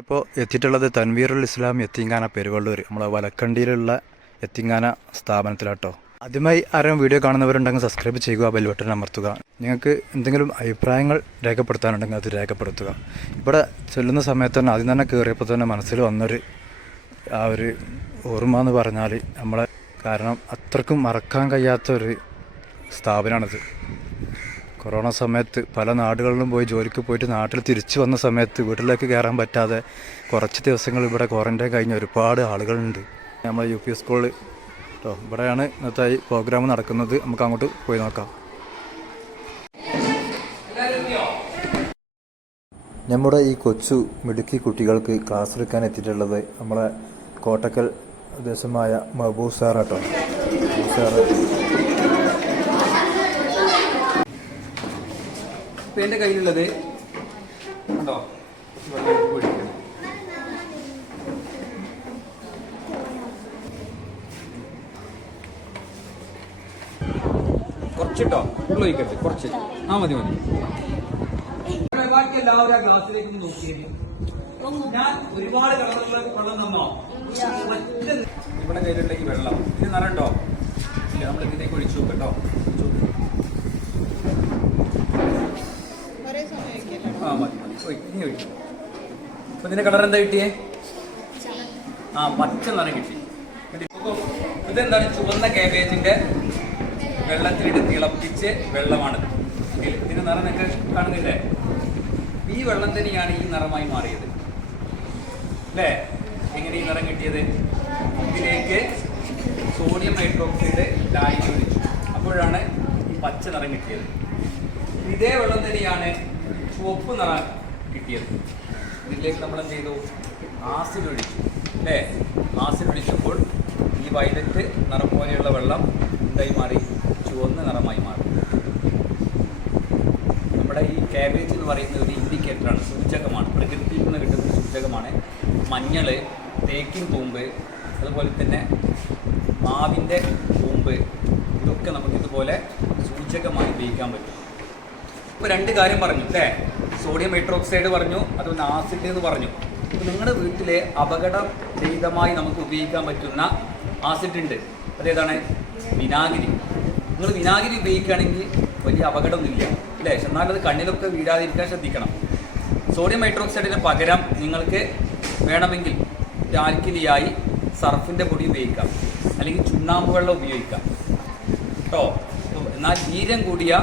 ഇപ്പോൾ എത്തിയിട്ടുള്ളത് തൻവീറുൽ ഇസ്ലാം യത്തീംഖാന പെരുവള്ളൂർ നമ്മളെ വലക്കണ്ടിയിലുള്ള യത്തീംഖാന സ്ഥാപനത്തിലാട്ടോ. ആദ്യമായി ആരും വീഡിയോ കാണുന്നവരുണ്ടെങ്കിൽ സബ്സ്ക്രൈബ് ചെയ്യുക, ബെൽ ബട്ടൺ അമർത്തുക. നിങ്ങൾക്ക് എന്തെങ്കിലും അഭിപ്രായങ്ങൾ രേഖപ്പെടുത്താനുണ്ടെങ്കിൽ അത് രേഖപ്പെടുത്തുക. ഇവിടെ ചെല്ലുന്ന സമയത്ത് തന്നെ ആദ്യം തന്നെ കയറിയപ്പോൾ തന്നെ മനസ്സിൽ വന്നൊരു ഒരു ഓർമ്മ എന്ന് പറഞ്ഞാൽ നമ്മളെ കാരണം അത്രക്കും മറക്കാൻ കഴിയാത്തൊരു സ്ഥാപനമാണിത്. കൊറോണ സമയത്ത് പല നാടുകളിലും പോയി ജോലിക്ക് പോയിട്ട് നാട്ടിൽ തിരിച്ചു വന്ന സമയത്ത് വീട്ടിലേക്ക് കയറാൻ പറ്റാതെ കുറച്ച് ദിവസങ്ങൾ ഇവിടെ ക്വാറൻറ്റൈൻ കഴിഞ്ഞ ഒരുപാട് ആളുകളുണ്ട്. നമ്മൾ UP സ്കൂളിൽ കേട്ടോ, ഇവിടെയാണ് ഇന്നത്തെ ഈ പ്രോഗ്രാം നടക്കുന്നത്. നമുക്ക് അങ്ങോട്ട് പോയി നോക്കാം. നമ്മുടെ ഈ കൊച്ചു മിടുക്കി കുട്ടികൾക്ക് ക്ലാസ് എടുക്കാൻ എത്തിയിട്ടുള്ളത് നമ്മളെ കോട്ടക്കൽ ദേശമായ മഹബൂബ് സാറാട്ടോ. സാറ് ഇപ്പം എൻ്റെ കയ്യിലുള്ളത് കണ്ടോ, കുറച്ചിട്ടോ ഉള്ളു ഒഴിക്കട്ടെ, കുറച്ച് മതി. ബാക്കി എല്ലാവരും ആ ഗ്ലാസ്സിലേക്ക് നോക്കിയത് ഞാൻ ഒരുപാട് കളറുള്ള വെള്ളം തന്നോ. ഇവിടെ കയ്യിലുള്ള ഈ വെള്ളം ഇത് നിറണ്ടോ, നമ്മൾ ഇതിലേക്ക് ഒഴിച്ചു നോക്കട്ടോ. മതി ഇനി ഒഴിക്കും. അപ്പൊ ഇതിന്റെ കളർ എന്താ കിട്ടിയേ? പച്ച നിറം കിട്ടി. ഇതെന്താണ്? ചുവന്ന കാബേജിന്റെ വെള്ളത്തിലിട്ട് തിളപ്പിച്ച് വെള്ളമാണിത്. ഇതിന്റെ നിറം നിങ്ങൾക്ക് കാണുന്നില്ലേ? ഈ വെള്ളം തന്നെയാണ് ഈ നിറമായി മാറിയത് അല്ലേ? എങ്ങനെ ഈ നിറം കിട്ടിയത്? ഇതിലേക്ക് സോഡിയം ഹൈഡ്രോക്സൈഡ് ലായനി ഒഴിച്ചു, അപ്പോഴാണ് ഈ പച്ച നിറം കിട്ടിയത്. ഇതേ വെള്ളം തന്നെയാണ് ചുവപ്പ് നിറം കിട്ടിയത്. ഇതിലേക്ക് നമ്മൾ എന്ത് ചെയ്തു? ആസിഡ് ഒഴിച്ചു അല്ലേ? ആസിഡ് ഒഴിച്ചപ്പോൾ ഈ വയലറ്റ് നിറം പോലെയുള്ള വെള്ളം എന്തായി മാറി? ചുവന്ന നിറമായി മാറി. നമ്മുടെ ഈ കാബേജ് എന്ന് പറയുന്നത് ഒരു ഇൻഡിക്കേറ്ററാണ്, സൂചകമാണ്, പ്രകൃതിയിൽ നിന്ന് കിട്ടുന്ന സൂചകമാണ്. മഞ്ഞൾ, തേക്കിൻ തൂമ്പ്, അതുപോലെ തന്നെ മാവിൻ്റെ തൂമ്പ്, ഇതൊക്കെ നമുക്കിതുപോലെ സൂചകമായി ഉപയോഗിക്കാൻ പറ്റും. ഇപ്പോൾ രണ്ട് കാര്യം പറഞ്ഞു അല്ലേ? സോഡിയം ഹൈഡ്രോക്സൈഡ് പറഞ്ഞു, അതുപോലെ ആസിഡ് എന്ന് പറഞ്ഞു. ഇപ്പോൾ നിങ്ങളുടെ വീട്ടിലെ അപകടരഹിതമായി നമുക്ക് ഉപയോഗിക്കാൻ പറ്റുന്ന ആസിഡ് ഉണ്ട്. അതേതാണ്? വിനാഗിരി. നിങ്ങൾ വിനാഗിരി ഉപയോഗിക്കുകയാണെങ്കിൽ വലിയ അപകടമൊന്നുമില്ല അല്ലേ? പക്ഷെ എന്നാലത് കണ്ണിലൊക്കെ വീഴാതിരിക്കാൻ ശ്രദ്ധിക്കണം. സോഡിയം ഹൈഡ്രോക്സൈഡിന് പകരം നിങ്ങൾക്ക് വേണമെങ്കിൽ ആൽക്കലിയായി സർഫിൻ്റെ പൊടി ഉപയോഗിക്കാം, അല്ലെങ്കിൽ ചുണ്ണാമ്പ് വെള്ളം ഉപയോഗിക്കാം കേട്ടോ. എന്നാൽ വീര്യം കൂടിയ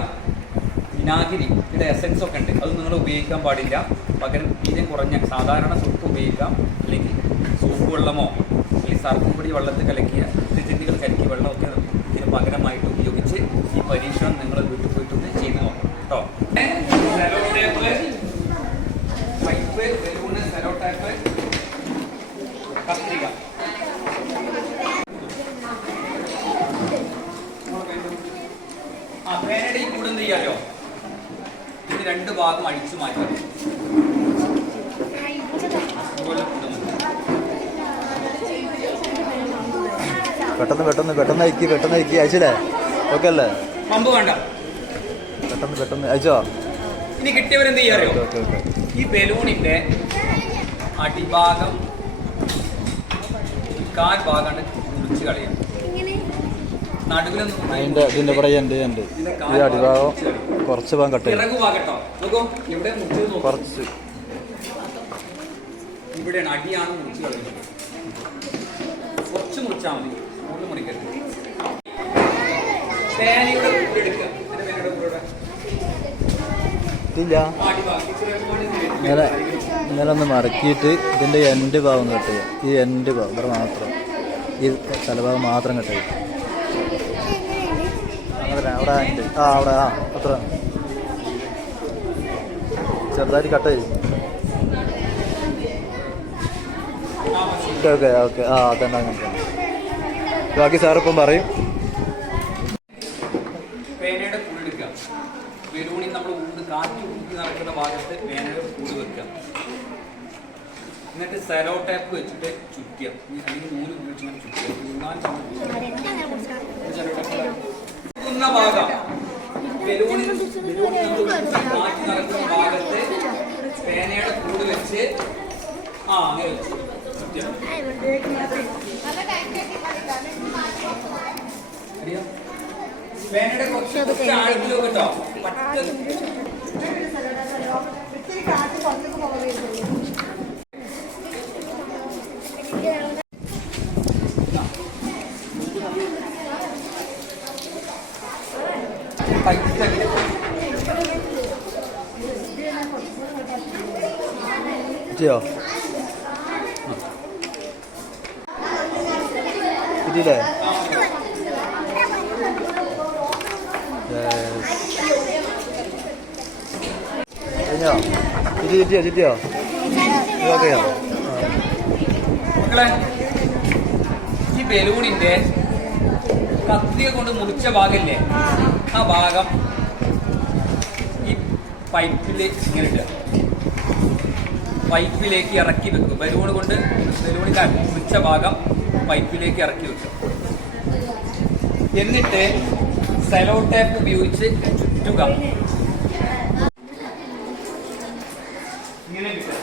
വിനാഗിരിയുടെ എസൻസ് ഒക്കെ ഉണ്ട്, അത് നിങ്ങൾ ഉപയോഗിക്കാൻ പാടില്ല. പകരം വീര്യം കുറഞ്ഞ സാധാരണ സോപ്പ് ഉപയോഗിക്കാം, അല്ലെങ്കിൽ സോപ്പ് വെള്ളമോ അല്ലെങ്കിൽ സർഫ് പൊടി വെള്ളത്തിൽ കലക്കിയ ഡിറ്റർജൻറ്റുകൾ കലക്കിയ വെള്ളമൊക്കെ ഇതിന് പകരമായിട്ട് ഉപയോഗിച്ച് ഈ പരീക്ഷണം നിങ്ങൾ വീട്ടിൽ പോയിട്ടൊന്ന് ചെയ്ത് നോക്കണം കേട്ടോ. Sello tape, pipe, balloon, sello tape, കത്രിക. പേനയുടെ ഈ കൂടെ എന്ത് ചെയ്യാലോ? ഇത് രണ്ട് ഭാഗം അടിച്ചു മാറ്റാം. പെട്ടെന്ന് അയച്ചില്ലേ? ഓക്കെ അല്ലേ? പമ്പ് വേണ്ട, പെട്ടെന്ന് അയച്ചോ. ഇനി കിട്ടിയവരെന്ത് ചെയ്യാറിയോ? ഈ ബലൂണിന്റെ അടിഭാഗം കാൽ ഭാഗമാണ് മുറിച്ച് കളയാം. നടുവിലൊന്നും ഇതിന്റെ ഈ അടിഭാഗം കുറച്ച് ഭാഗം കട്ട് ഇറങ്ങു ഭാഗട്ടോ. നോക്കൂ, ഇവിടെ മുറിച്ചത് കുറച്ച് ഇവിടെയാണ് അടിയാണ് മുറിച്ച് കളയുന്നത്. കുറച്ച് മുറിച്ചാൽ മതി, കൂടുതൽ മുറിക്കരുത്. പേനയുടെ കൂടെ എടുക്കുക. പേനയുടെ കൂടെ ഇങ്ങനെ ഒന്ന് മറക്കിയിട്ട് ഇതിൻ്റെ എൻഡ് ഭാഗം കട്ട് ചെയ്യാം. ഈ എൻഡ് ഭാഗം ഇവിടെ മാത്രം, ഈ തലഭാഗം മാത്രം കട്ട് ചെയ്യും. അവിടെ അവിടെ അത്ര ചെറുതായിട്ട് കട്ട് ചെയ്യും. ഓക്കെ അതന്നെ അങ്ങനെ. ബാക്കി സാറിപ്പം പറയും. പേനയുടെ കൂട് എടുക്കുക. ബലൂണിൽ നമ്മൾ കാറ്റ് ഊതി നടക്കുന്ന ഭാഗത്ത് പേനയുടെ കൂട് വെക്കുക. എന്നിട്ട് സെലോ ടേപ്പ് വെച്ചിട്ട് ചുറ്റുക, അല്ലെങ്കിൽ നൂല് ഉപയോഗിച്ച് ചുറ്റുക. ഭാഗം ബലൂണിൽ കാറ്റ് നടക്കുന്ന ഭാഗത്ത് പേനയുടെ കൂട് വെച്ച് ആ അങ്ങനെ വെച്ച് അറിയാം വേനയുടെ കുറച്ച് ആഴത്തിലും കേട്ടോ പറ്റ കിട്ടിയോ കിട്ടിയില്ലേ കഴിഞ്ഞോ കിട്ടിയോ ഓക്കെയോ മക്കളെ ഈ ബലൂണിന്റെ കത്തിയെ കൊണ്ട് മുറിച്ച ഭാഗമില്ലേ ആ ഭാഗം ഈ പൈപ്പിൽ ഇങ്ങനെ ഇടുക പൈപ്പിലേക്ക് ഇറക്കി വെക്കും ബലൂണിന്റെ മുറിച്ച ഭാഗം പൈപ്പിലേക്ക് ഇറക്കി വെക്കും എന്നിട്ട് സെലോ ടേപ്പ് ഉപയോഗിച്ച് ചുറ്റുക ഇങ്ങനെ കിട്ടുക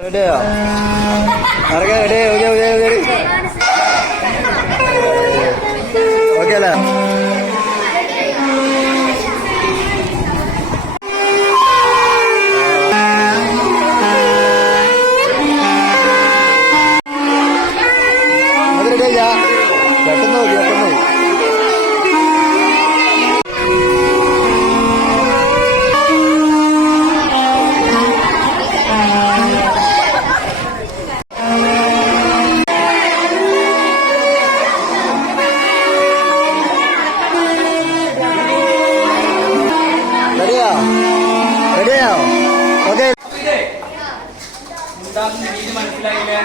റെഡിയോ ഇറങ്ങാൻ റെഡി ഓക്കെ അല്ലേ അത് റെഡിയാ പെട്ടെന്ന് നോക്കി റെഡിയോ ഓക്കെ ഉണ്ടാകുന്ന രീതി മനസ്സിലായില്ലേ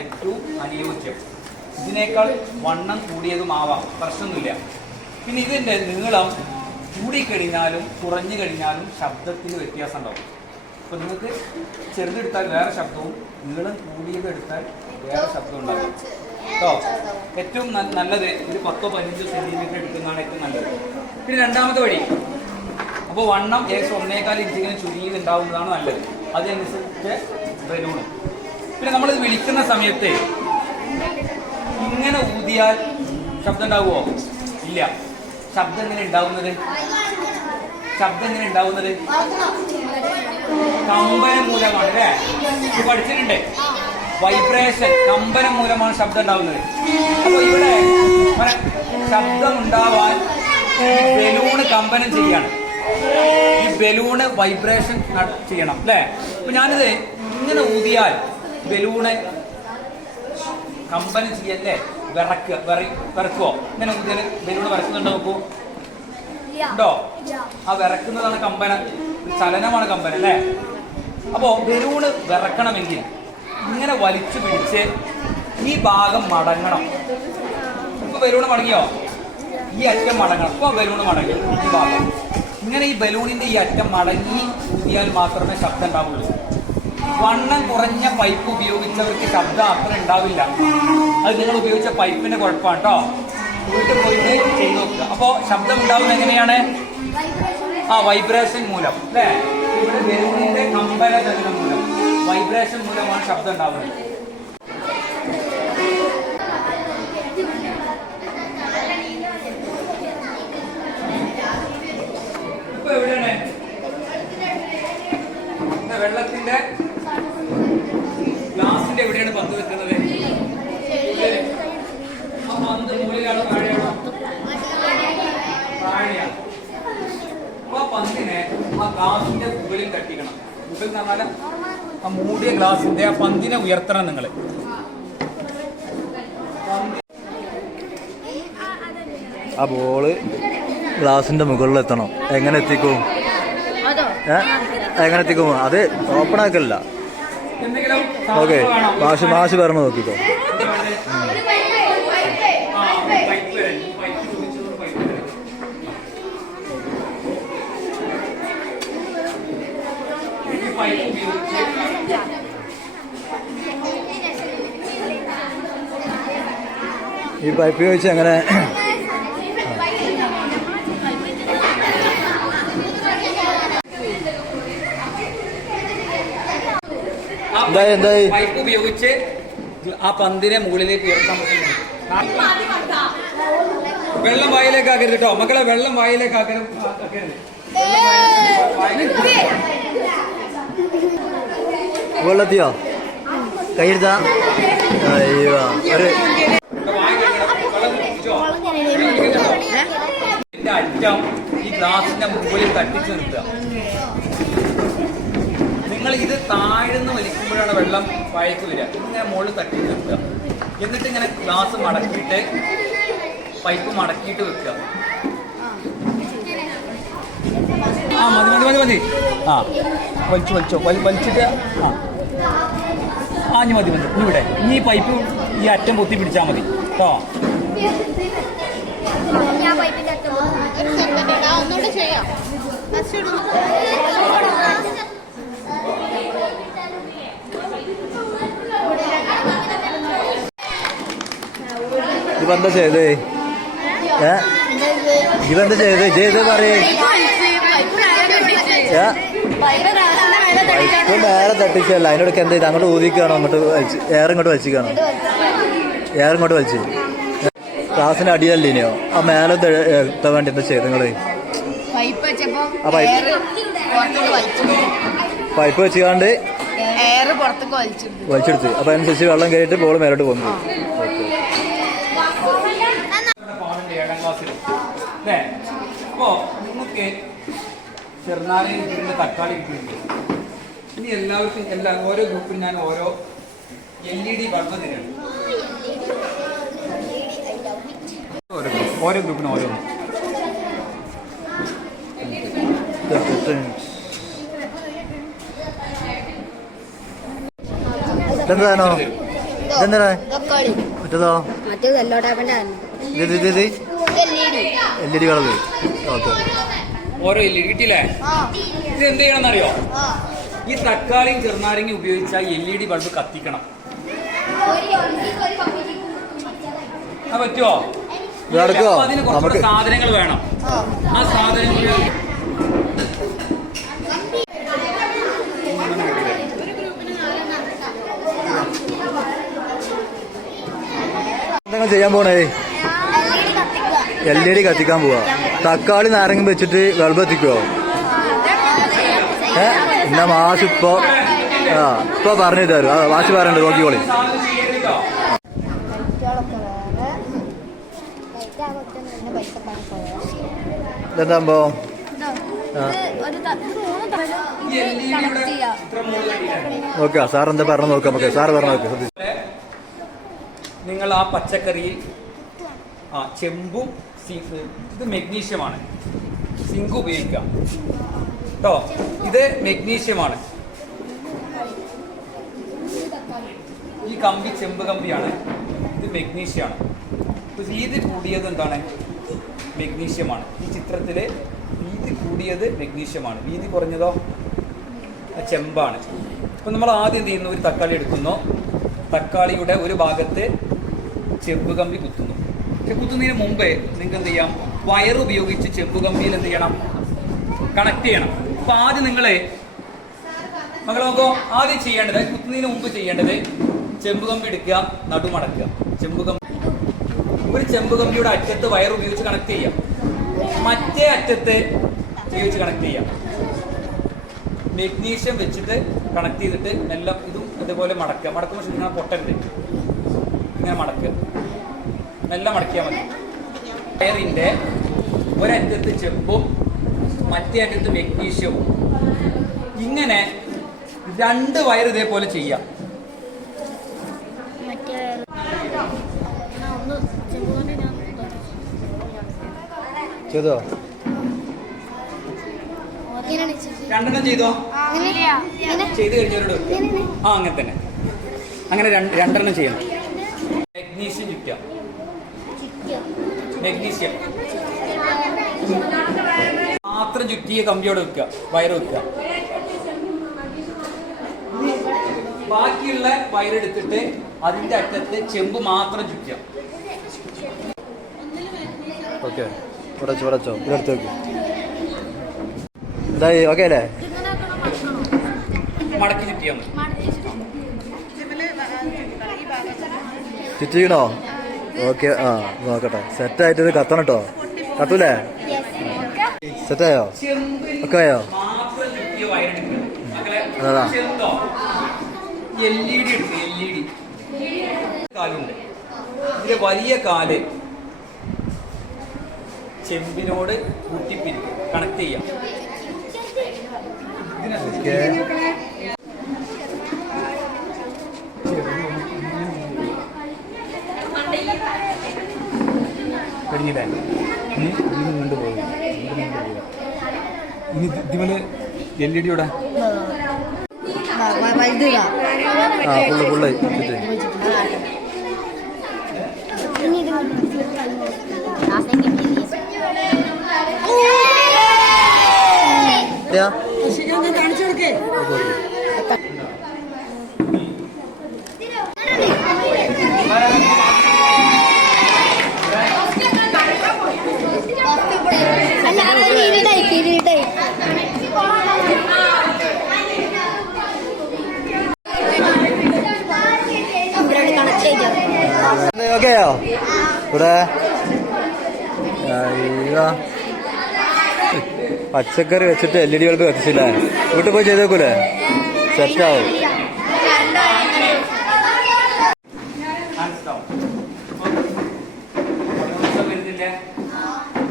ഏറ്റവും അനുയോജ്യം ഇതിനേക്കാൾ വണ്ണം കൂടിയതുമാവാം പ്രശ്നമൊന്നുമില്ല പിന്നെ ഇതിൻ്റെ നീളം കൂടിക്കഴിഞ്ഞാലും കുറഞ്ഞു കഴിഞ്ഞാലും ശബ്ദത്തിന് വ്യത്യാസം ഉണ്ടാവും അപ്പോൾ നിങ്ങൾക്ക് ചെറുതെടുത്താൽ വേറെ ശബ്ദവും നീളം കൂടിയത് എടുത്താൽ വേറെ ശബ്ദം ഉണ്ടാകും കേട്ടോ ഏറ്റവും നല്ലത് ഇത് 10-15 സെൻറ്റിമീറ്റർ എടുക്കുന്നതാണ് ഏറ്റവും നല്ലത് പിന്നെ രണ്ടാമത്തെ വഴി അപ്പോൾ വണ്ണം ഏകദേശം 1.25 ഇഞ്ചിങ്ങനെ ചുരുങ്ങിയതുണ്ടാവുന്നതാണ് നല്ലത് അതനുസരിച്ച് ബലൂണ് പിന്നെ നമ്മളിത് വിളിക്കുന്ന സമയത്ത് ഇങ്ങനെ ഊതിയാൽ ശബ്ദം ഉണ്ടാവുമോ ഇല്ല ശബ്ദം എങ്ങനെ ഉണ്ടാവുന്നത് കമ്പനം മൂലമാണ് അല്ലേ ഇത് പഠിച്ചിട്ടുണ്ട് വൈബ്രേഷൻ കമ്പനം മൂലമാണ് ശബ്ദം ഉണ്ടാവുന്നത് അപ്പോൾ ഇവിടെ ശബ്ദം ഉണ്ടാവാൻ ബലൂണ് കമ്പനം ചെയ്യാണ് ഈ ബലൂണ് വൈബ്രേഷൻ ചെയ്യണം അല്ലേ അപ്പൊ ഞാനിത് ഇങ്ങനെ ഊതിയാൽ ബലൂണ് കമ്പനം ചെയ്യല്ലേ വിറക്കുവോ ഇങ്ങനെ ഊതിയാൽ ബലൂണ് വിറക്കുന്നുണ്ടോ നോക്കൂ ഉണ്ടോ ആ വിറക്കുന്നതാണ് കമ്പനം ചലനമാണ് കമ്പനം അല്ലേ അപ്പോ ബലൂണ് വിറക്കണമെങ്കിൽ ഇങ്ങനെ വലിച്ചു പിടിച്ച് ഈ ഭാഗം മടങ്ങണം ഇപ്പൊ ബലൂണ് മടങ്ങിയോ ഈ അറ്റം മടങ്ങണം ഇപ്പൊ ബലൂണ് മടങ്ങി ഈ ഭാഗം ഇങ്ങനെ ഈ ബലൂണിന്റെ ഈ അറ്റം മടങ്ങി ഊതിയാൽ മാത്രമേ ശബ്ദം ഉണ്ടാവുള്ളൂ വണ്ണം കുറഞ്ഞ പൈപ്പ് ഉപയോഗിച്ചവർക്ക് ശബ്ദം അത്ര ഉണ്ടാവില്ല അത് നിങ്ങൾ ഉപയോഗിച്ച പൈപ്പിന്റെ കുഴപ്പമാണ് കേട്ടോ വീട്ടിൽ പോയിട്ട് ചെയ്ത് നോക്കുക അപ്പോ ശബ്ദം ഉണ്ടാവുന്നത് എങ്ങനെയാണ് വൈബ്രേഷൻ മൂലം അല്ലേ ഇവിടെ ബലൂണിന്റെ കമ്പന ചലനം മൂലം വൈബ്രേഷൻ മൂലമാണ് ശബ്ദം ഉണ്ടാവുന്നത് ഇപ്പൊ എവിടെയാണ് വെള്ളത്തിന്റെ ഗ്ലാസിന്റെ എവിടെയാണ് പന്ത് വെക്കുന്നത് ആ പന്ത് മൂലയാണോ താഴെയാണോ താഴെയാണ് അപ്പൊ ആ പന്തിനെ ആ ഗ്ലാസിന്റെ മുകളിൽ തട്ടിക്കണം മുകളിൽ എന്ന് പറഞ്ഞാൽ ആ മൂടിയ ഗ്ലാസിന്റെ ആ പന്തിനെ ഉയർത്തണം നിങ്ങൾ ആ ബോള് ഗ്ലാസിന്റെ മുകളിൽ എത്തണം എങ്ങനെ എത്തിക്കും എങ്ങനെ എത്തിക്കും അത് ഓപ്പൺ ആക്കല്ല ഓക്കെ മാഷ് പറഞ്ഞു നോക്കിക്കോ ഈ പൈപ്പ് വെച്ച് എങ്ങനെ പൈപ്പ് ഉപയോഗിച്ച് ആ പന്തിനെ മുകളിലേക്ക് ഉയർത്താൻ പറ്റും. വെള്ളം വായിലേക്ക് ആക്കരുത് കേട്ടോ മക്കളെ, വെള്ളം വായിലേക്ക് ആക്കരുത്. വെള്ളത്തിയോ കയ്യെടുത്താ അയ്യോ അറ്റം ഈ ഗ്ലാസിന്റെ മുകളിൽ തട്ടിച്ചു നിർത്തുക. നിങ്ങൾ ഇത് താഴ്ന്ന് വലിക്കുമ്പോഴാണ് വെള്ളം വായിക്ക് വരിക. ഇങ്ങനെ മുകളിൽ തട്ടി നിർത്തുക. എന്നിട്ട് ഇങ്ങനെ ഗ്ലാസ് മടക്കിയിട്ട് പൈപ്പ് മടക്കിയിട്ട് വെക്കുക. ആ മതി മതി മതി മതി. ആ വലിച്ചോ വലിച്ചിട്ട് ഇനി മതി മതി. ഇനി ഇവിടെ ഈ പൈപ്പ് ഈ അറ്റം പൊത്തി പിടിച്ചാൽ മതി കേട്ടോ. ഇവന്താ ചെയ്തേ? ഇവന്താ ചെയ്ത് പറയേ? പൈപ്പ് നേരെ തട്ടിച്ചല്ല, അതിനോടൊക്കെ എന്താ ഇത് അങ്ങോട്ട് ഊതിക്കാണോ അങ്ങോട്ട് വലിച്ച് എയർ ഇങ്ങോട്ട് വലിച്ചിക്കാണോ? എയർ ഇങ്ങോട്ട് വലിച്ച് ക്ലാസ്സിന് അടിയല്ലിനെയോ ആ മേലെ എത്താൻ വേണ്ടി എന്താ ചെയ്ത് നിങ്ങള്? പൈപ്പ് വെച്ചുകാണ്ട് വലിച്ചെടുത്ത് അപ്പൊ അതിനനുസരിച്ച് വെള്ളം കയറിയിട്ട് ബോൾ മേലോട്ട് പോകുന്നു. അപ്പോ നിങ്ങൾക്ക് ചെറുനാരങ്ങ കിട്ടുന്ന തക്കാളി കിട്ടുന്നുണ്ട്. ഇനി എല്ലാവർക്കും ഓരോ ഗ്രൂപ്പിൽ ഞാൻ ഓരോ LED ബൾബ് തരാണ്. ഓരോ ഗ്രൂപ്പിനും ഓരോന്ന്. ഇതെന്താണോ? ഇതെന്താ മറ്റേതോ? LED കളത്. ഓക്കെ ഓരോ LED കിട്ടിയില്ലേ? ഇത് എന്ത് ചെയ്യണമെന്നറിയോ? ഈ തക്കാളിയും ചെറുനാരങ്ങ ഉപയോഗിച്ച LED ബൾബ് കത്തിക്കണം. അത് പറ്റുമോ? അതിന് കുറച്ചുകൂടെ സാധനങ്ങൾ വേണം. ആ സാധനങ്ങൾ എന്തെങ്കിലും ചെയ്യാൻ പോണേ? LED കത്തിക്കാൻ പോവാ. തക്കാളി നാരങ്ങ വെച്ചിട്ട് ബൾബ് എത്തിക്കുവോ? എന്നാ മാഷ് ഇപ്പൊ പറഞ്ഞു തരും. മാഷ് പറയണ്ട് നോക്കിക്കോളി. ഇതെന്താ സംഭവം? നോക്കുക സാർ എന്താ പറഞ്ഞു നോക്കാം. നമുക്ക് സാറ് പറഞ്ഞു നോക്കാം. നിങ്ങൾ ആ പച്ചക്കറി ചെമ്പും ഇത് മെഗ്നീഷ്യമാണ്. സിങ്ക് ഉപയോഗിക്കാം കേട്ടോ. ഇത് മെഗ്നീഷ്യമാണ്. ഈ കമ്പി ചെമ്പ് കമ്പിയാണ്. ഇത് മെഗ്നീഷ്യമാണ്. വീതി കൂടിയത് എന്താണ്? മെഗ്നീഷ്യമാണ്. ഈ ചിത്രത്തില് വീതി കൂടിയത് മെഗ്നീഷ്യമാണ്. വീതി കുറഞ്ഞതോ ചെമ്പാണ്. ഇപ്പം നമ്മൾ ആദ്യം എന്ത് ചെയ്യുന്നു? ഒരു തക്കാളി എടുക്കുന്നു. തക്കാളിയുടെ ഒരു ഭാഗത്ത് ചെമ്പ് കമ്പി കുത്തുന്നു. കുത്തുന്നതിന് മുമ്പേ നിങ്ങൾക്ക് എന്ത് ചെയ്യാം? വയർ ഉപയോഗിച്ച് ചെമ്പ് കമ്പിയിൽ എന്ത് ചെയ്യണം? കണക്ട് ചെയ്യണം. അപ്പൊ ആദ്യം മക്കളെ നോക്കോ, ആദ്യം ചെയ്യേണ്ടത് കുത്തുന്നതിന് മുമ്പ് ചെയ്യേണ്ടത് ചെമ്പ് കമ്പി എടുക്കുക, നടുമടക്കുക. ഒരു ചെമ്പ് കമ്പിയുടെ അറ്റത്ത് വയർ ഉപയോഗിച്ച് കണക്ട് ചെയ്യാം. മറ്റേ അറ്റത്ത് ഉപയോഗിച്ച് കണക്ട് ചെയ്യാം. മെഗ്നീഷ്യം വെച്ചിട്ട് കണക്ട് ചെയ്തിട്ട് എല്ലാം ഇതും ഇതുപോലെ മടക്കുക. മടക്കുമ്പോൾ നിങ്ങൾ പൊട്ടരുത്. ഇങ്ങനെ മടക്കുക. എല്ലാം മടക്കിയാൽ മതി. വയറിന്റെ ഒരറ്റത്ത് ചെമ്പും മറ്റേ അറ്റത്ത് മെഗ്നീഷ്യവും. ഇങ്ങനെ 2 വയർ ഇതേപോലെ ചെയ്യാം. ചെയ്തോ? 2 ചെയ്തോ? ചെയ്ത് കഴിഞ്ഞവരോട് അങ്ങനെ തന്നെ. അങ്ങനെ 2 ചെയ്യണം. മെഗ്നീഷ്യം ചുറ്റാം. മെഗ്നീഷ്യം മാത്രം ചുറ്റിയ കമ്പിയോടെ വെക്കുക, വയറ് വെക്കുക. ബാക്കിയുള്ള വയറെടുത്തിട്ട് അതിന്റെ അറ്റത്ത് ചെമ്പ് മാത്രം ചുറ്റുക. ഓക്കെ, ഉടച്ചോ ഇതെടുത്ത് വെക്കും. ഇതായി ഓക്കെ അല്ലേ? മടക്കി ചുറ്റിയാൽ മതി. ചുറ്റിക്കണോ? ഓക്കെ, ആ നോക്കട്ടെ. സെറ്റായിട്ട് ഇത് കത്തണം കേട്ടോ. കത്തൂലേ? സെറ്റായോ? ഒക്കെ ആയോ? അതാ LED ഉണ്ട്. LED കാലുണ്ട്. ഇതിലെ വലിയ കാല് ചെമ്പിനോട് കൂട്ടിപ്പിരിക്കും, കണക്ട് ചെയ്യാം. ഓക്കെ. കഴിഞ്ഞില്ലേ? ഇനി ഇതിന് കൊണ്ടുപോകും. ഇനി ഇതുപോലെ LED യോടെ ആ ഫുള്ള് കാണിച്ചു കൊടുക്കേ. ഓക്കെയോ ഇവിടെ? പച്ചക്കറി വെച്ചിട്ട് LED ബൾബ് കത്തിച്ചില്ലേ? വീട്ടിൽ പോയി ചെയ്തേക്കൂലേ? സെറ്റാവും.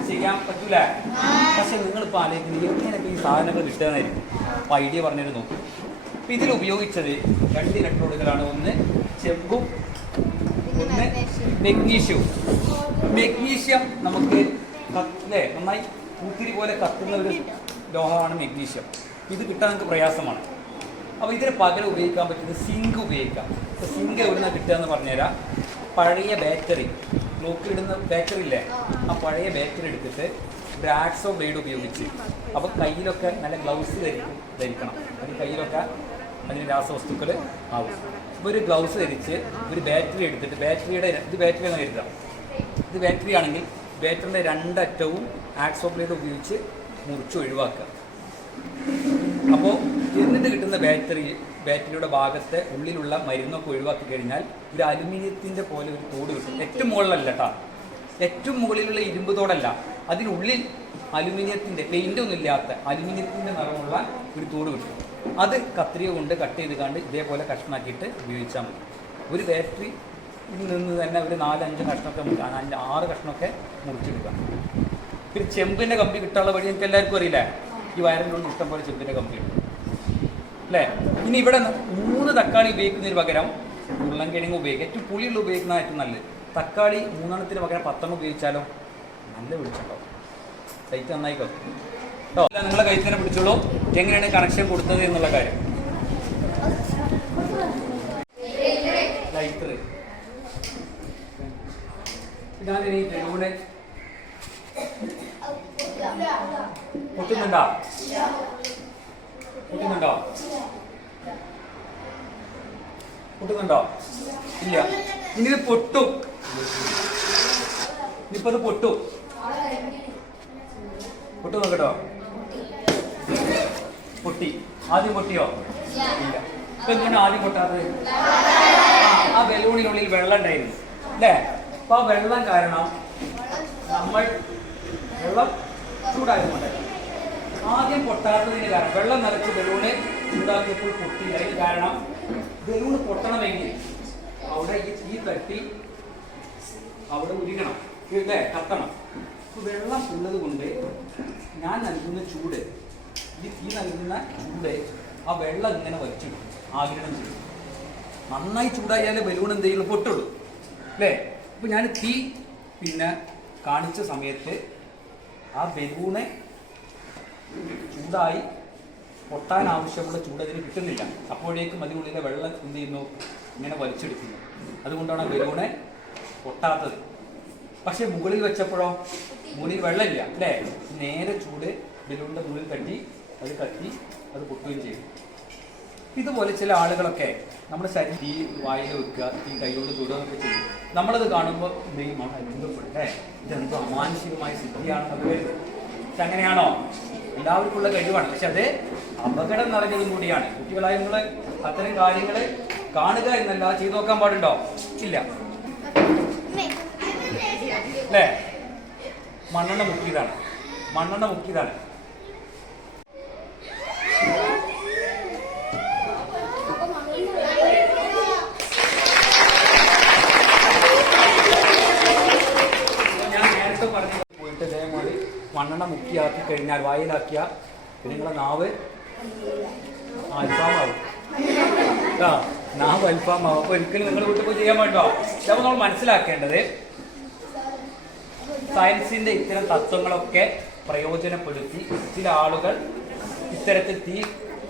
ചെയ്യാൻ പറ്റൂല. പക്ഷെ നിങ്ങളിപ്പോൾ ആലോചിക്കുന്നത് എങ്ങനെയൊക്കെ ഈ സാധനങ്ങൾ കിട്ടുകയെന്നായിരിക്കും. അപ്പോൾ ഐഡിയ പറഞ്ഞിട്ട് നോക്കും. അപ്പം ഇതിൽ ഉപയോഗിച്ചത് 2 ഇലക്ട്രോഡുകളാണ്. ഒന്ന് ചെമ്പും ഒന്ന് മെഗ്നീഷ്യവും. മെഗ്നീഷ്യം നമുക്ക് അല്ലേ നന്നായി പൂത്തിരി പോലെ കത്തുന്ന ഒരു ലോഹമാണ് മെഗ്നീഷ്യം. ഇത് കിട്ടാൻ നമുക്ക് പ്രയാസമാണ്. അപ്പോൾ ഇതിന് പകരം ഉപയോഗിക്കാൻ പറ്റുന്നത് സിങ്ക് ഉപയോഗിക്കാം. അപ്പോൾ സിങ്ക് എവിടുന്ന കിട്ടുക എന്ന് പറഞ്ഞുതരാം. പഴയ ബാറ്ററി, ക്ലോക്കിലിടുന്ന ബാറ്ററി ഇല്ലേ, ആ പഴയ ബാറ്ററി എടുത്തിട്ട് ബ്രാക്സോ ബ്ലേഡ് ഉപയോഗിച്ച്, അപ്പോൾ കയ്യിലൊക്കെ നല്ല ഗ്ലൗസ് ധരിക്കണം. അത് കയ്യിലൊക്കെ അതിന് രാസവസ്തുക്കൾ ആവും. അപ്പോൾ ഒരു ഗ്ലൗസ് ധരിച്ച് ഒരു ബാറ്ററി എടുത്തിട്ട്, ബാറ്ററിയുടെ ഇത് ബാറ്ററി എന്ന് കരുതാം. ഇത് ബാറ്ററി ആണെങ്കിൽ ബാറ്ററിയുടെ 2 അറ്റവും ആക്സോ ബ്ലേഡ് ഉപയോഗിച്ച് മുറിച്ച് ഒഴിവാക്കുക. അപ്പോൾ എന്നിട്ട് കിട്ടുന്ന ബാറ്ററിയുടെ ഭാഗത്തെ ഉള്ളിലുള്ള മരുന്നൊക്കെ ഒഴിവാക്കി കഴിഞ്ഞാൽ ഒരു അലുമിനിയത്തിൻ്റെ പോലെ ഒരു തോട് കിട്ടും. ഏറ്റവും മുകളിലല്ല കേട്ടോ, ഏറ്റവും മുകളിലുള്ള ഇരുമ്പ് തോടല്ല, അതിനുള്ളിൽ അലുമിനിയത്തിൻ്റെ പെയിൻ്റ് ഒന്നും ഇല്ലാത്ത അലുമിനിയത്തിൻ്റെ നിറമുള്ള ഒരു തോട് കിട്ടും. അത് കത്രിക കൊണ്ട് കട്ട് ചെയ്ത് കണ്ട് ഇതേപോലെ കഷ്ണമാക്കിയിട്ട് ഉപയോഗിച്ചാൽ മതി. ഒരു ബാറ്ററി നിന്ന് തന്നെ ഒരു 4-5 കഷ്ണമൊക്കെ നമുക്ക് 5-6 കഷ്ണമൊക്കെ മുറിച്ചെടുക്കാം. പിന്നെ ചെമ്പിൻ്റെ കമ്പി കിട്ടാനുള്ള വഴി എനിക്ക് എല്ലാവർക്കും അറിയില്ലേ? ഈ വയറിൻ്റെ ഉള്ളിൽ ഇഷ്ടം പോലെ ചെമ്പിൻ്റെ കമ്പി ഉണ്ട് അല്ലേ? ഇനി ഇവിടെ 3 തക്കാളി ഉപയോഗിക്കുന്നതിന് പകരം ഉരുളൻകിഴങ്ങ് ഉപയോഗിക്കുക. ഏറ്റവും പുളിയുള്ള ഉപയോഗിക്കുന്ന ഏറ്റവും നല്ലത്. തക്കാളി 3 എണ്ണത്തിന് പകരം 10 ഉപയോഗിച്ചാലോ നല്ല വെളിച്ചുണ്ടാവും. ലൈറ്റ് നന്നായി കേട്ടോ. അല്ല, നിങ്ങളെ കയ്യിൽ തന്നെ പിടിച്ചോളൂ എങ്ങനെയാണ് കണക്ഷൻ കൊടുത്തത് എന്നുള്ള കാര്യം. ലൈറ്റർ ഞാനിനി ബലൂണ് പൊട്ടുന്നുണ്ടോ? പൊട്ടുന്നുണ്ടോ? പൊട്ടുന്നുണ്ടോ? ഇല്ല. ഇനി ഇത് പൊട്ടും. ഇനിയിപ്പോ അത് പൊട്ടും. പൊട്ടു നോക്കട്ടോ. പൊട്ടി. ആദ്യം പൊട്ടിയോ? ഇല്ല. ഇപ്പൊ എന്തുകൊണ്ട് ആദ്യം പൊട്ടാത്തത്? ആ ബലൂണിനുള്ളിൽ വെള്ളം ഉണ്ടായിരുന്നു അല്ലേ? അപ്പൊ ആ വെള്ളം കാരണം നമ്മൾ വെള്ളം ചൂടാക്കുന്നുണ്ട്. ആദ്യം പൊട്ടാത്തതിന് കാരണം വെള്ളം നിറച്ച് ബലൂണ് ചൂടാക്കിയപ്പോൾ പൊട്ടിയില്ല. അതിന് കാരണം ബലൂണ് പൊട്ടണമെങ്കിൽ അവിടെ ഈ തട്ടി അവിടെ ഉരുകണം അല്ലേ, കത്തണം. അപ്പോൾ വെള്ളം ഉള്ളത് കൊണ്ട് ഞാൻ നൽകുന്ന ചൂട്, ഈ നൽകുന്ന ചൂട് ആ വെള്ളം ഇങ്ങനെ വലിച്ചിടും, ആഗിരണം ചെയ്യും. നന്നായി ചൂടായാലേ ബലൂൺ എന്ത് ചെയ്യുള്ളൂ, പൊട്ടുള്ളൂ അല്ലേ? അപ്പോൾ ഞാൻ തീ പിന്നെ കാണിച്ച സമയത്ത് ആ ബലൂണ് ചൂടായി പൊട്ടാൻ ആവശ്യമുള്ള ചൂട് അതിന് കിട്ടുന്നില്ല. അപ്പോഴേക്കും അതിനുള്ളിലെ വെള്ളം എന്ത് ചെയ്യുന്നു, ഇങ്ങനെ വലിച്ചെടുക്കുന്നു. അതുകൊണ്ടാണ് ബലൂണ് പൊട്ടാത്തത്. പക്ഷെ മുകളിൽ വെച്ചപ്പോഴോ മുകളിൽ വെള്ളമില്ല അല്ലേ? നേരെ ചൂട് ബലൂണിൻ്റെ മുകളിൽ തട്ടി അത് കത്തി അത് പൊട്ടുകയും ചെയ്തു. ഇതുപോലെ ചില ആളുകളൊക്കെ നമ്മുടെ ശരീരം തീ വായിൽ വെക്കുക, തീ കൈകൊണ്ട് തൊടുകയൊക്കെ ചെയ്യും. നമ്മളത് കാണുമ്പോൾ എന്തെയും അത്ഭുതപ്പെടേ, ഇതെന്തോ അമാനുഷികമായ സിദ്ധിയാണെന്നൊക്കെ വരും. പക്ഷെ അങ്ങനെയാണോ? എല്ലാവർക്കുള്ള കഴിവാണ്, പക്ഷെ അത് അപകടം നിറഞ്ഞതും കൂടിയാണ്. കുട്ടികളായ നിങ്ങൾ അത്തരം കാര്യങ്ങൾ കാണുക എന്നല്ല ചെയ്തു നോക്കാൻ പാടുണ്ടോ? ഇല്ല. അല്ലേ? മണ്ണെണ്ണ മുക്കിയതാണ്. മണ്ണെണ്ണ മുക്കിയതാണ്. ഞാൻ നേരത്തെ പറഞ്ഞു പോയിട്ട് ഇതേമാതിരി മണ്ണെണ്ണ മുക്കിയാക്കി കഴിഞ്ഞാൽ വായിലാക്കിയ പിന്നെ നിങ്ങളെ നാവ് അൽഫാമാവും. ആ, നാവ് അൽഫാമാവും. അപ്പൊ ഒരിക്കലും നിങ്ങൾ വീട്ടിൽ പോയി ചെയ്യാൻ വേണ്ടോ? ഇതപ്പോൾ നമ്മൾ മനസ്സിലാക്കേണ്ടത് സയൻസിന്റെ ഇത്തരം തത്വങ്ങളൊക്കെ പ്രയോജനപ്പെടുത്തി ചില ആളുകൾ ഇത്തരത്തിൽ തീ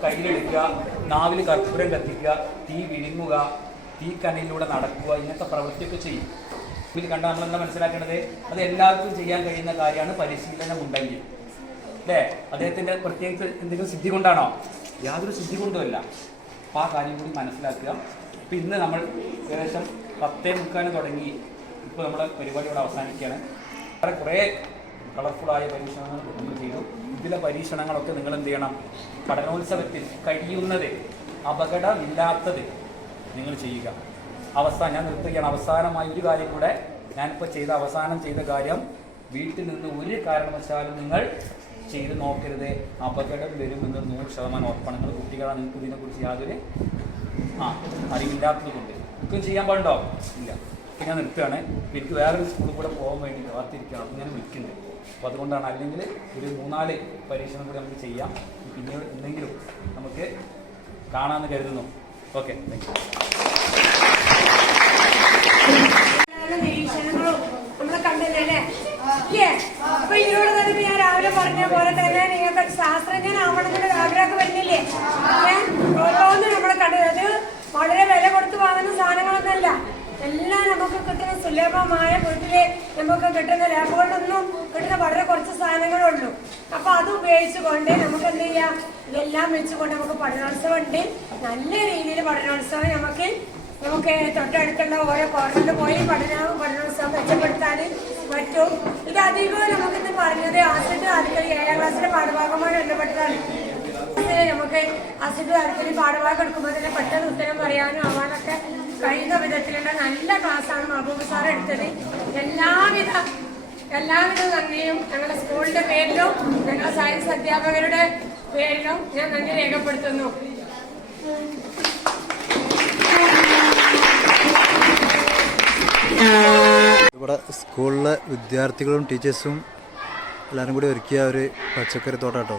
കയ്യിലെടുക്കുക, നാവിൽ കർപ്പൂരം കത്തിക്കുക, തീ വിഴുങ്ങുക, തീ കനലിലൂടെ നടക്കുക, ഇങ്ങനത്തെ പ്രവൃത്തിയൊക്കെ ചെയ്യും. ഇതിൽ കണ്ടാൽ നമ്മൾ എന്താ മനസ്സിലാക്കേണ്ടത്? അത് എല്ലാവർക്കും ചെയ്യാൻ കഴിയുന്ന കാര്യമാണ് പരിശീലനം ഉണ്ടെങ്കിൽ, അല്ലേ? അദ്ദേഹത്തിന്റെ പ്രത്യേകിച്ച് എന്തെങ്കിലും സിദ്ധി കൊണ്ടാണോ? യാതൊരു സിദ്ധി കൊണ്ടുമല്ല. അപ്പോൾ ആ കാര്യം കൂടി മനസ്സിലാക്കുക. ഇപ്പം ഇന്ന് നമ്മൾ ഏകദേശം 10:30 തുടങ്ങി. ഇപ്പോൾ നമ്മുടെ പരിപാടി ഇവിടെ അവസാനിക്കുകയാണ്. വളരെ കുറേ കളർഫുള്ളായ പരീക്ഷണങ്ങൾ നമ്മൾ ചെയ്തു. ഇതിലെ പരീക്ഷണങ്ങളൊക്കെ നിങ്ങൾ എന്ത് ചെയ്യണം? പഠനോത്സവത്തിൽ കഴിയുന്നത്, അപകടമില്ലാത്തത് നിങ്ങൾ ചെയ്യുക. ഞാൻ നിർത്തുകയാണ്. അവസാനമായി ഒരു കാര്യം കൂടെ, ഞാനിപ്പോൾ അവസാനം ചെയ്ത കാര്യം, വീട്ടിൽ നിന്ന് ഒരു കാരണവശാലും നിങ്ങൾ ചെയ്ത് നോക്കരുത്. അപകടം വരുമെന്ന് 100% ഉറപ്പാണ്. നിങ്ങൾ കുട്ടികളാണ്, നിങ്ങൾക്ക് ഇതിനെക്കുറിച്ച് യാതൊരു അറിവില്ലാത്തത് കൊണ്ട് ഒന്നും ചെയ്യാൻ പാടുണ്ടോ? ഇല്ല. അപ്പം ഞാൻ നിർത്തുകയാണ്. എനിക്ക് വേറൊരു സ്കൂളിൽ കൂടെ പോകാൻ വേണ്ടി കാത്തിരിക്കുകയാണ്. അപ്പം ഞാൻ വിളിക്കുന്നത്. അപ്പോൾ അതുകൊണ്ടാണ്. അല്ലെങ്കിൽ ഒരു 3-4 പരീക്ഷണം കൂടി നമുക്ക് ചെയ്യാം. പിന്നീട് എന്തെങ്കിലും നമുക്ക് കാണാമെന്ന് കരുതുന്നു. Okay, thank you. നിരീക്ഷണങ്ങളും നമ്മളെ കണ്ടല്ലേ? അപ്പൊ ഇതിനോട് തന്നെ ഞാൻ രാവിലെ പറഞ്ഞ പോലെ തന്നെ നിങ്ങൾക്ക് ശാസ്ത്രജ്ഞനാവണമെന്നുള്ള ആഗ്രഹമൊക്കെ വരുന്നില്ലേ? ഓരോന്നും നമ്മളെ കണ്ടത് അത് വളരെ വില കൊടുത്ത് വാങ്ങുന്ന സാധനങ്ങളൊന്നുമല്ല. എല്ലാം നമുക്ക് കിട്ടുന്ന സുലഭമായ വീട്ടില് നമുക്ക് കിട്ടുന്ന ലാബുകളിലൊന്നും കിട്ടുന്ന വളരെ കുറച്ച് സാധനങ്ങളുള്ളൂ. അപ്പൊ അത് ഉപയോഗിച്ചുകൊണ്ട് നമുക്ക് എന്ത് ചെയ്യാം? ഇതെല്ലാം വെച്ചുകൊണ്ട് നമുക്ക് പഠനോത്സവം ഉണ്ട്. നല്ല രീതിയിൽ പഠനോത്സവം നമുക്ക് തൊട്ടടുത്തുള്ള ഓരോ കോർണറിൽ പോയി പഠനോത്സവം മെച്ചപ്പെടുത്താൻ പറ്റും. ഇത് അധികവും നമുക്കിന്ന് പറഞ്ഞത് ആസിഡ് ആൽക്കലി 7ാം ക്ലാസ്സിലെ പാഠഭാഗവുമായി ബന്ധപ്പെട്ടതാണ്. നമുക്ക് ആസിഡ് ആൽക്കലി പാഠഭാഗം എടുക്കുമ്പോൾ തന്നെ പെട്ടെന്ന് ഉത്തരം പറയാനും ആവാനൊക്കെ കഴിയുന്ന വിധത്തിലുള്ള നല്ല ക്ലാസ്സാണ് മഹബൂബ് സാർ എടുത്തത്. എല്ലാവിധ നന്ദിയും ഞങ്ങളുടെ സ്കൂളിന്റെ പേരിലും ഞങ്ങളുടെ സയൻസ് അധ്യാപകരുടെ പേരിലും ഞാൻ നന്ദി രേഖപ്പെടുത്തുന്നു. ഇവിടെ സ്കൂളിലെ വിദ്യാർത്ഥികളും ടീച്ചേഴ്സും എല്ലാവരും കൂടി ഒരുക്കിയ ഒരു പച്ചക്കറി തോട്ടം കേട്ടോ.